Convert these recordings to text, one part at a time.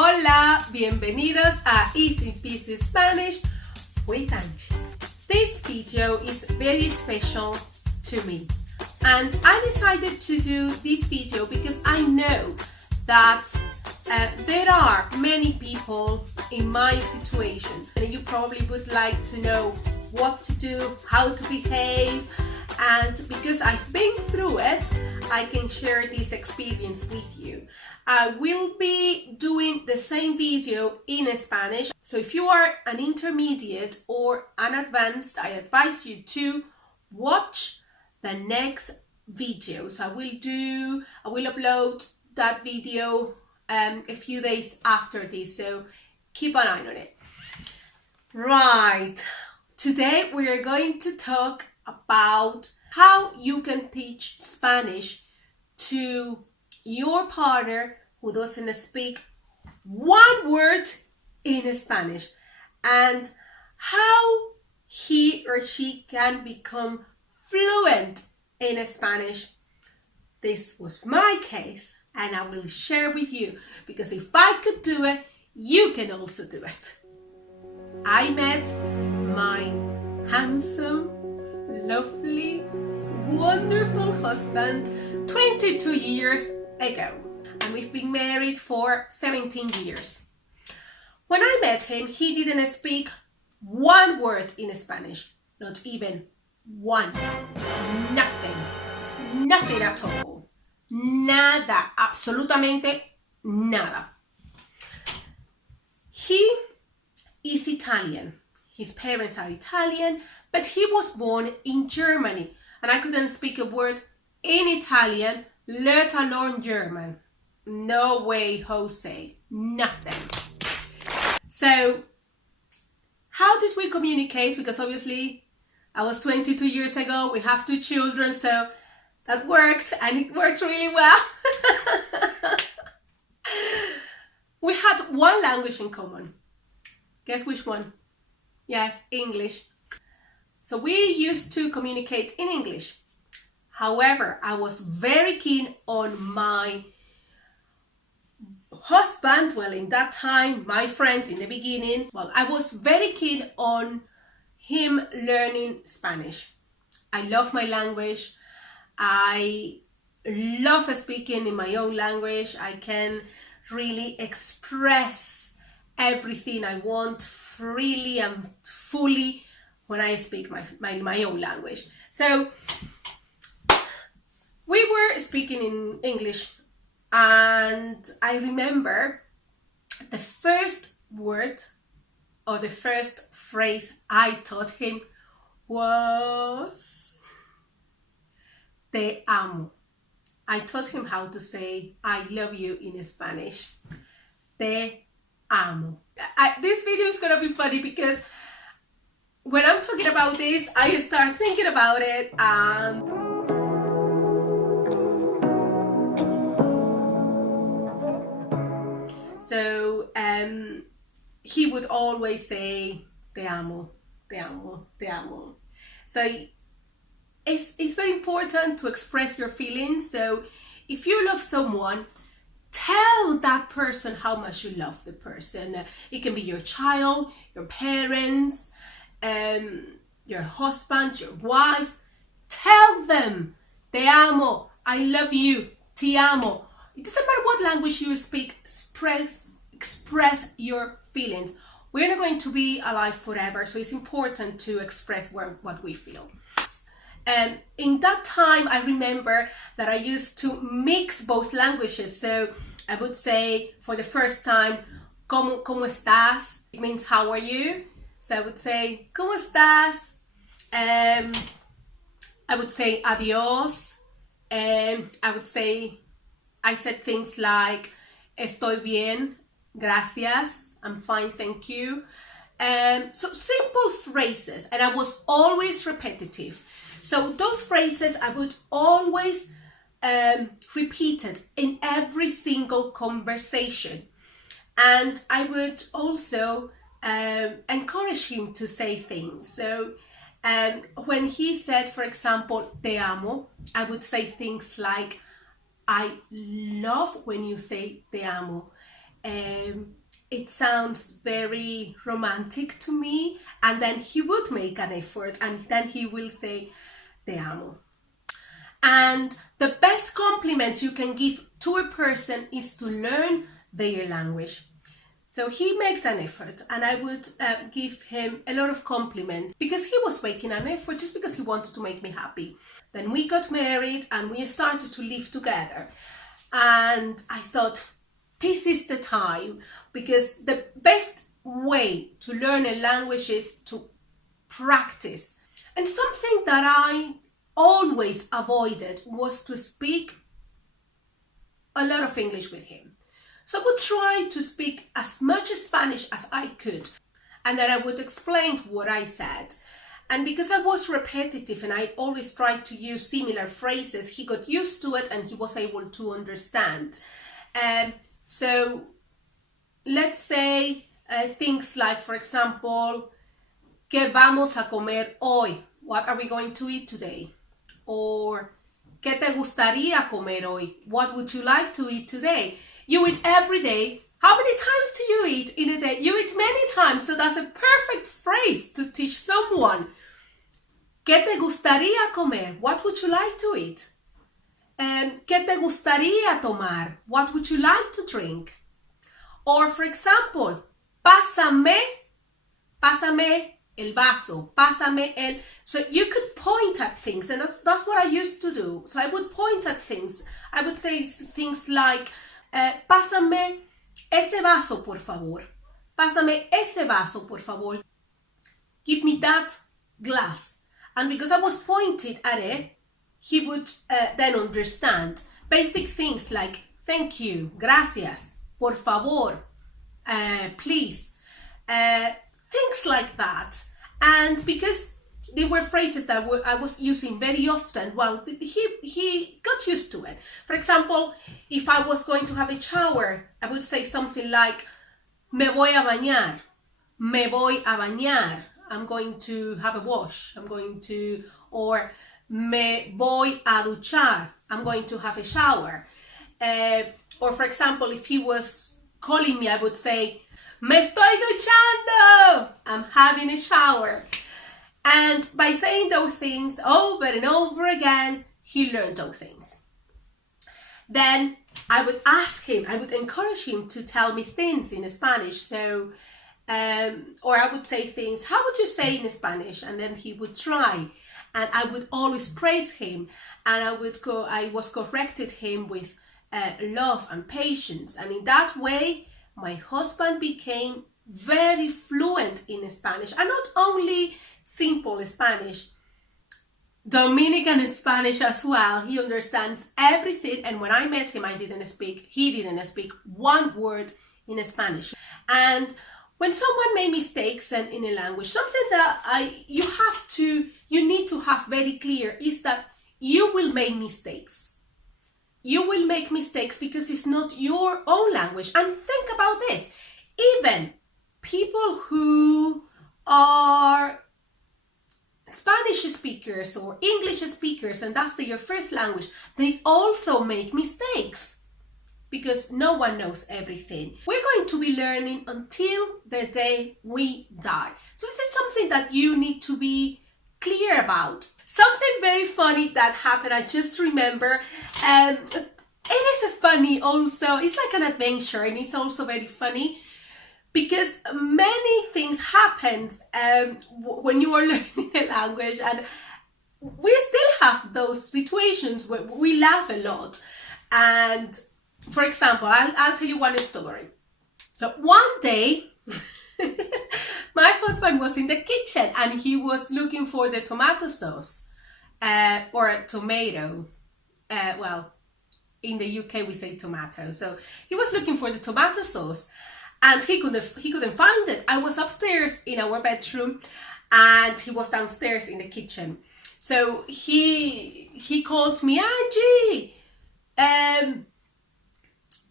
Hola, bienvenidos a Easy Peasy Spanish with Angie. This video is very special to me, and I decided to do this video because I know that there are many people in my situation, and you probably would like to know what to do, how to behave, and because I've been through it, I can share this experience with you. I will be doing the same video in Spanish, so if you are an intermediate or an advanced, I advise you to watch the next videos. I will upload that video a few days after this, so keep an eye on it. Right, today we are going to talk about how you can teach Spanish to your partner who doesn't speak one word in Spanish, and how he or she can become fluent in Spanish. This was my case, and I will share with you, because if I could do it, you can also do it. I met my handsome, lovely, wonderful husband 22 years ago, and we've been married for 17 years. When I met him, he didn't speak one word in Spanish, not even one. Nothing at all. Nada, absolutamente nada. He is Italian. His parents are Italian, but he was born in Germany, and I couldn't speak a word in Italian, let alone German. No way, Jose. Nothing. So, how did we communicate? Because obviously, I was 22 years ago, we have 2 children, so that worked, and it worked really well. We had one language in common. Guess which one? Yes, English. So we used to communicate in English. However, I was very keen on my husband, well, in that time, my friend in the beginning, I was very keen on him learning Spanish. I love my language. I love speaking in my own language. I can really express everything I want freely and fully when I speak my own language. So we were speaking in English, and I remember the first word or the first phrase I taught him was te amo. I taught him how to say I love you in Spanish. Te amo. This video is gonna be funny because when I'm talking about this, I start thinking about it, and so he would always say te amo, te amo, te amo. So it's very important to express your feelings. So if you love someone, tell that person how much you love the person. It can be your child, your parents, your husband, your wife. Tell them te amo, I love you, te amo. It doesn't matter what language you speak, express your feelings. We're not going to be alive forever, so it's important to express what we feel. And in that time, I remember that I used to mix both languages. So I would say for the first time, ¿Cómo estás? It means how are you? So I would say, ¿Cómo estás? I would say adiós. I said things like, estoy bien, gracias, I'm fine, thank you. So simple phrases, and I was always repetitive. So those phrases I would always repeat it in every single conversation. And I would also encourage him to say things. So when he said, for example, te amo, I would say things like, I love when you say te amo. it sounds very romantic to me, and then he would make an effort and then he will say te amo. And the best compliment you can give to a person is to learn their language. So he made an effort, and I would give him a lot of compliments because he was making an effort just because he wanted to make me happy. Then we got married and we started to live together. And I thought, this is the time, because the best way to learn a language is to practice. And something that I always avoided was to speak a lot of English with him. So I would try to speak as much Spanish as I could, and then I would explain what I said. And because I was repetitive and I always tried to use similar phrases, he got used to it and he was able to understand. So let's say things like, for example, ¿Qué vamos a comer hoy? What are we going to eat today? Or ¿Qué te gustaría comer hoy? What would you like to eat today? You eat every day. How many times do you eat in a day? You eat many times, so that's a perfect phrase to teach someone. ¿Qué te gustaría comer? What would you like to eat? ¿Qué te gustaría tomar? What would you like to drink? Or, for example, pásame el vaso, pásame el... So you could point at things, and that's what I used to do. So I would point at things. I would say things like, pásame ese vaso, por favor. Pásame ese vaso, por favor. Give me that glass. And because I was pointed at it, he would then understand basic things like thank you, gracias, por favor, please, things like that. And because they were phrases that I was using very often, well, he got used to it. For example, if I was going to have a shower, I would say something like me voy a bañar, me voy a bañar, I'm going to have a wash, or me voy a duchar, I'm going to have a shower. Or for example, if he was calling me, I would say, me estoy duchando, I'm having a shower. And by saying those things over and over again, he learned those things. Then I would ask him, I would encourage him to tell me things in Spanish. So, or I would say things, how would you say in Spanish? And then he would try. And I would always praise him. And I was corrected him with love and patience. And in that way, my husband became very fluent in Spanish. And not only simple Spanish, Dominican Spanish as well. He understands everything. And when I met him, he didn't speak one word in Spanish. And when someone made mistakes in a language, something that you need to have very clear is that you will make mistakes. You will make mistakes because it's not your own language. And think about this. Even people who are Spanish speakers or English speakers, and that's their first language, they also make mistakes because no one knows everything. We're going to be learning until the day we die. So this is something that you need to be clear about. Something very funny that happened, I just remember, it is funny also, it's like an adventure, and it's also very funny because many things happen when you are learning a language, and we still have those situations where we laugh a lot. And for example, I'll tell you one story. So one day, my husband was in the kitchen and he was looking for the tomato sauce or a tomato. Well, in the UK we say tomato. So he was looking for the tomato sauce and he couldn't find it. I was upstairs in our bedroom and he was downstairs in the kitchen. So he called me, Angie,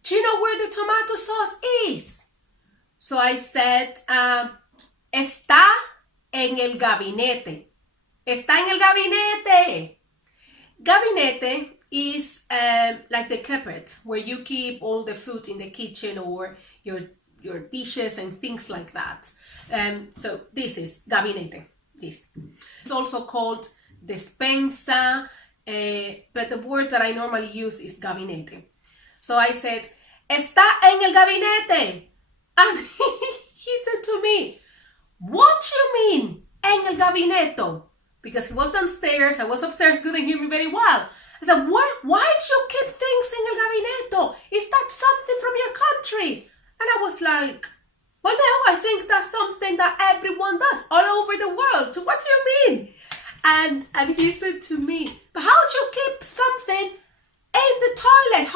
do you know where the tomato sauce is? So I said, está en el gabinete. Está en el gabinete. Gabinete is like the cupboard where you keep all the food in the kitchen, or your dishes and things like that. So this is gabinete. This. It's also called despensa, but the word that I normally use is gabinete. So I said, "Está en el gabinete." And he said to me, "What do you mean, en el gabineto?" Because he was downstairs, I was upstairs, couldn't hear me very well. I said, why do you keep things en el gabineto? Is that something from your country? And I was like, well, no, I think that's something that everyone does all over the world. So what do you mean? And he said to me, but how do you keep something in the toilet?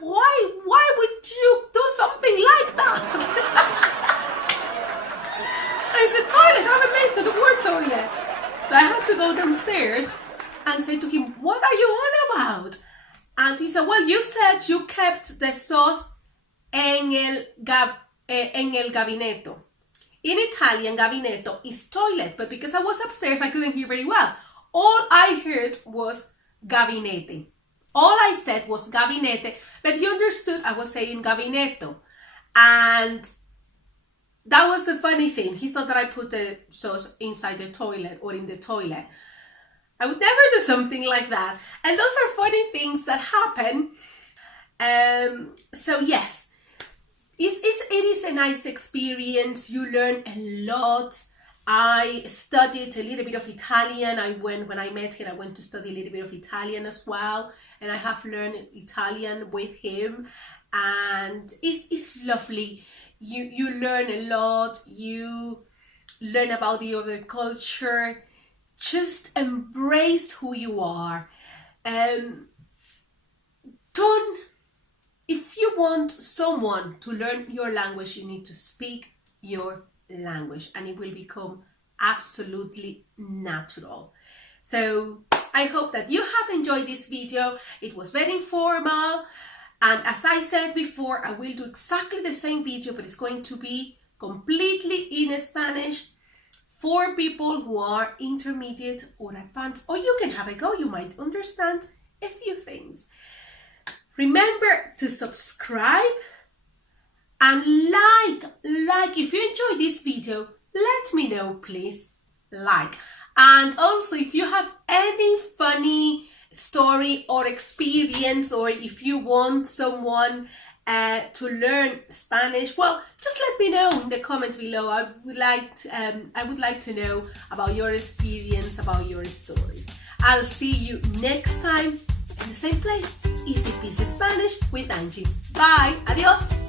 Why would you do something like that? I said, toilet, I haven't made for the word toilet. So I had to go downstairs and say to him, what are you on about? And he said, well, you said you kept the sauce en el gabineto. In Italian, gabineto is toilet, but because I was upstairs, I couldn't hear very well. All I heard was gabinete. All I said was gabinete, but he understood I was saying gabineto. And that was the funny thing. He thought that I put the sauce inside the toilet or in the toilet. I would never do something like that. And those are funny things that happen. So yes, it is a nice experience. You learn a lot. I studied a little bit of Italian. When I met him, I went to study a little bit of Italian as well. And I have learned Italian with him. And it's lovely. You learn a lot. You learn about the other culture. Just embrace who you are. If you want someone to learn your language, you need to speak your language and it will become absolutely natural. So I hope that you have enjoyed this video. It was very informal. And as I said before, I will do exactly the same video, but it's going to be completely in Spanish for people who are intermediate or advanced, or you can have a go. You might understand a few things. Remember to subscribe and like. If you enjoyed this video, let me know, please. Like. And also, if you have any funny story or experience, or if you want someone to learn Spanish, well, just let me know in the comment below. I would like to know about your experience, about your stories. I'll see you next time in the same place. Easy Peasy Spanish with Angie. Bye. Adios.